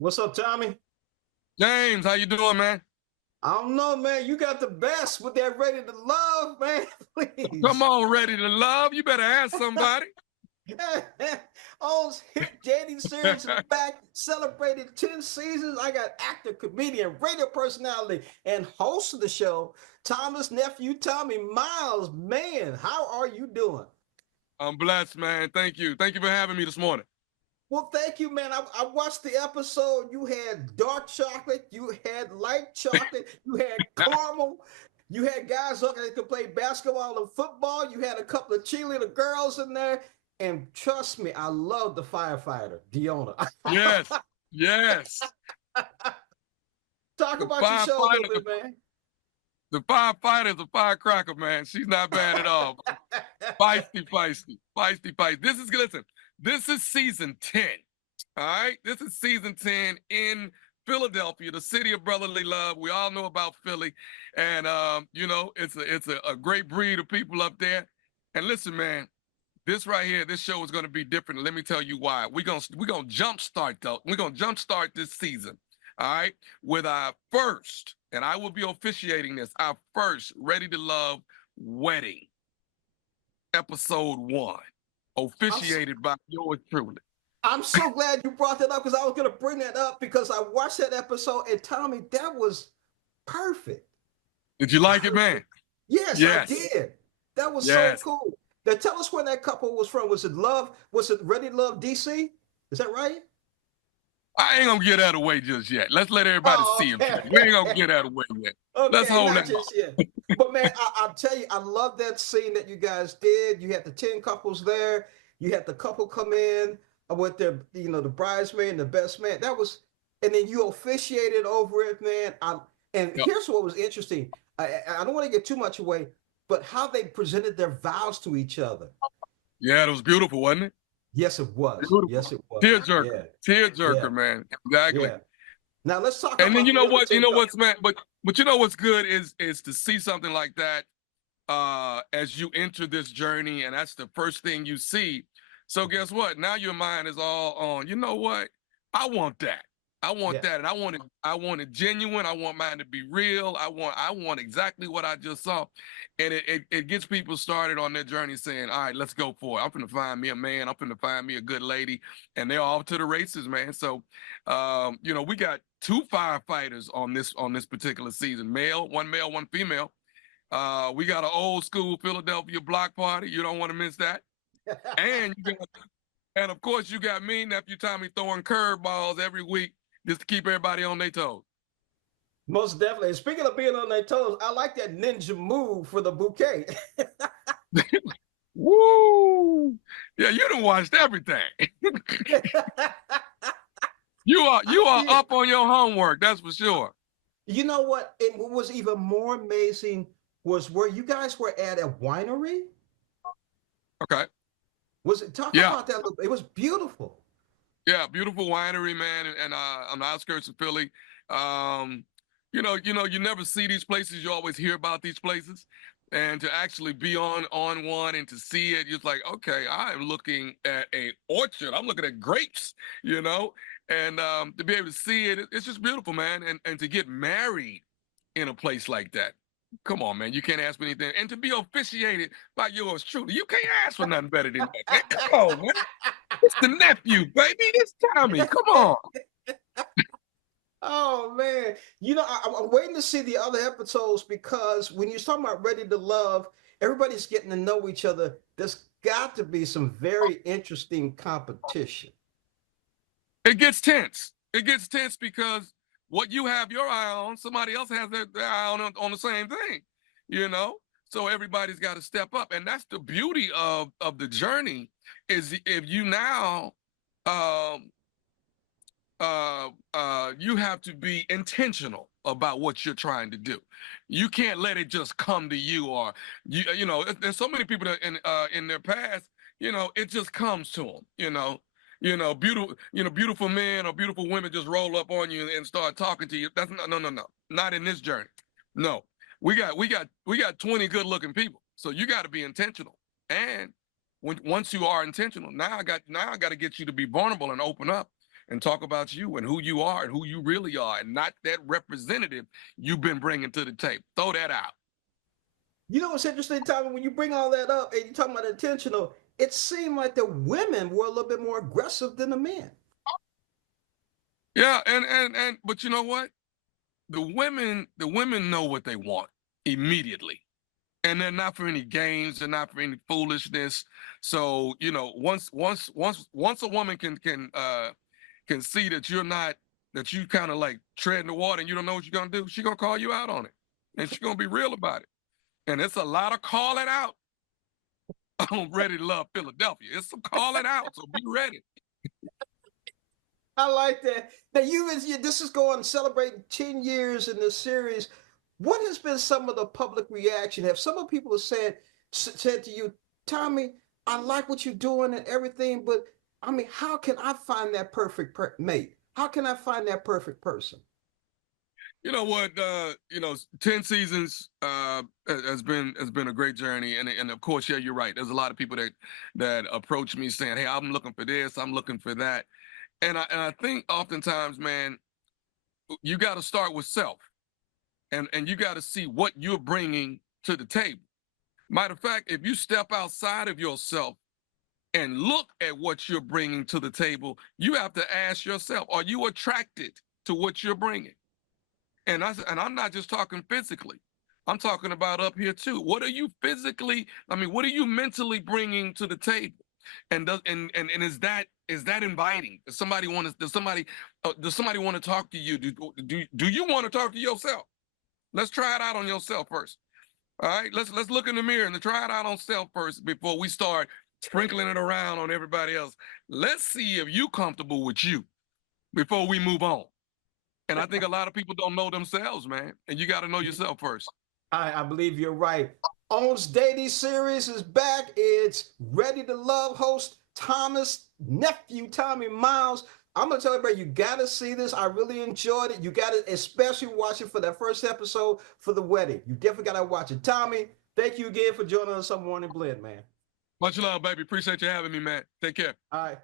What's up, Tommy? James, how you doing, man? I don't know, man. You got the best with that ready to love, man. Come Please. on, ready to love. You better ask somebody. Oh, hit dating series is back, celebrated 10 seasons. I got actor, comedian, radio personality, and host of the show, Thomas Nephew Tommy Miles. Man, how are you doing? I'm blessed, man. Thank you. Thank you for having me this morning. Well, thank you, man. I watched the episode. You had dark chocolate, you had light chocolate, you had caramel, you had guys looking that could play basketball and football. You had a couple of cheerleader girls in there. And trust me, I love the firefighter, Diona. Yes, yes. Talk The about your show a little firefighter, bit, man. the firefighter is a firecracker, man. She's not bad at all. Feisty, feisty, feisty, feisty. Listen, this is season 10. All right, this is season 10 in Philadelphia, the city of brotherly love. We all know about Philly, and it's a great breed of people up there. And listen, man, this right here, this show is going to be different. Let me tell you why. We're gonna jumpstart though. We're gonna jumpstart this season, all right, with our first, and I will be officiating this, our first Ready to Love wedding, episode 1, officiated by yours truly. I'm so glad you brought that up because I was going to bring that up because I watched that episode and Tommy, that was perfect. Did you like it, Perfect. man? Yes, I Yes. did. That was so Yes. cool. Now tell us where that couple was from. Was it Love? Was it Ready to Love DC? Is that right? I ain't gonna get that away just yet. Let's let everybody Oh, see it. okay. We ain't gonna get that away yet. Let's Okay, hold not that just off. yet. But man, I'll tell you, I love that scene that you guys did. You had the 10 couples there. You had the couple come in with their, the bridesmaid and the best man. That was, and then you officiated over it, man. And Yep. here's what was interesting. I don't want to get too much away, but how they presented their vows to each other. Yeah, it was beautiful, wasn't it? Yes, it was. Beautiful. Yes, it was. Tearjerker. Yeah, yeah, Tearjerker, man. Exactly. yeah. Now let's talk And then about you the know other what? 10 couples. Man, but you know what's good is to see something like that as you enter this journey, and that's the first thing you see. So guess what? Now your mind is all on, you know what? I want that. I want Yeah. that. And I want it genuine. I want mine to be real. I want exactly what I just saw. And it gets people started on their journey saying, all right, let's go for it. I'm gonna find me a man, I'm gonna find me a good lady. And they're off to the races, man. So we got two firefighters on this particular season, male, one female. We got an old school Philadelphia block party. You don't want to miss that. And and of course you got me, Nephew Tommy, throwing curveballs every week just to keep everybody on their toes. Most definitely. And speaking of being on their toes, I like that ninja move for the bouquet. Woo! Yeah, you done watched everything. you are Yeah. up on your homework, that's for sure. You know what? And what was even more amazing was where you guys were at a winery. Okay. Was it talk Yeah. about that? It was beautiful. Yeah, beautiful winery, man, and on the outskirts of Philly. Um, you never see these places. You always hear about these places, and to actually be on one and to see it, you're like, okay, I'm looking at a orchard. I'm looking at grapes, and to be able to see it, it's just beautiful, man. And to get married in a place like that. Come on, man. You can't ask for anything. And to be officiated by yours truly, you can't ask for nothing better than that, man. Come on, man. It's the nephew, baby. It's Tommy. Come on. Oh man, I'm waiting to see the other episodes because when you're talking about Ready to Love, everybody's getting to know each other. There's got to be some very interesting competition. It gets tense. It gets tense because what you have your eye on, somebody else has their eye on the same thing, you know? So everybody's got to step up. And that's the beauty of the journey is if you now um, you have to be intentional about what you're trying to do. You can't let it just come to you, or there's so many people that in their past, it just comes to them, beautiful men or beautiful women just roll up on you and start talking to you. That's no, not in this journey. No, we got 20 good looking people, so you got to be intentional. And once you are intentional, now I got to get you to be vulnerable and open up and talk about you and who you are and who you really are, and not that representative you've been bringing to the table. Throw that out. You know what's interesting, Tommy, when you bring all that up and you're talking about intentional, it seemed like the women were a little bit more aggressive than the men. Yeah, and but you know what? The women know what they want immediately. And they're not for any games, they're not for any foolishness. So, you know, once a woman can see that you're not, that you kind of like treading the water and you don't know what you're gonna do, she's gonna call you out on it. And she's gonna be real about it. And it's a lot of calling out on Ready to Love Philadelphia. It's some calling out, so be ready. I like that. Now this is going celebrating 10 years in this series. What has been some of the public reaction? Have some of the people said to you, Tommy, I like what you're doing and everything, but I mean, how can I find that perfect mate? How can I find that perfect person? You know what? 10 seasons has been a great journey, and of course, yeah, you're right. There's a lot of people that approach me saying, "Hey, I'm looking for this, I'm looking for that," and I think oftentimes, man, you got to start with self, and you got to see what you're bringing to the table. Matter of fact, if you step outside of yourself and look at what you're bringing to the table, you have to ask yourself, are you attracted to what you're bringing? And I'm not just talking physically. I'm talking about up here too. What are you physically? I mean, what are you mentally bringing to the table? And is that inviting? Does somebody want to talk to you? Do you want to talk to yourself? Let's try it out on yourself first. All right, let's look in the mirror and try it out on self first before we start sprinkling it around on everybody else. Let's see if you're comfortable with you before we move on. And I think a lot of people don't know themselves, man. And you got to know yourself first. I believe you're right. Owns Daily series is back. It's Ready to Love host Thomas, nephew Tommy Miles. I'm gonna tell everybody, you gotta see this. I really enjoyed it. You gotta especially watch it for that first episode for the wedding. You definitely gotta watch it. Tommy, thank you again for joining us on Morning Blend, man. Much love, baby. Appreciate you having me, man. Take care. All right.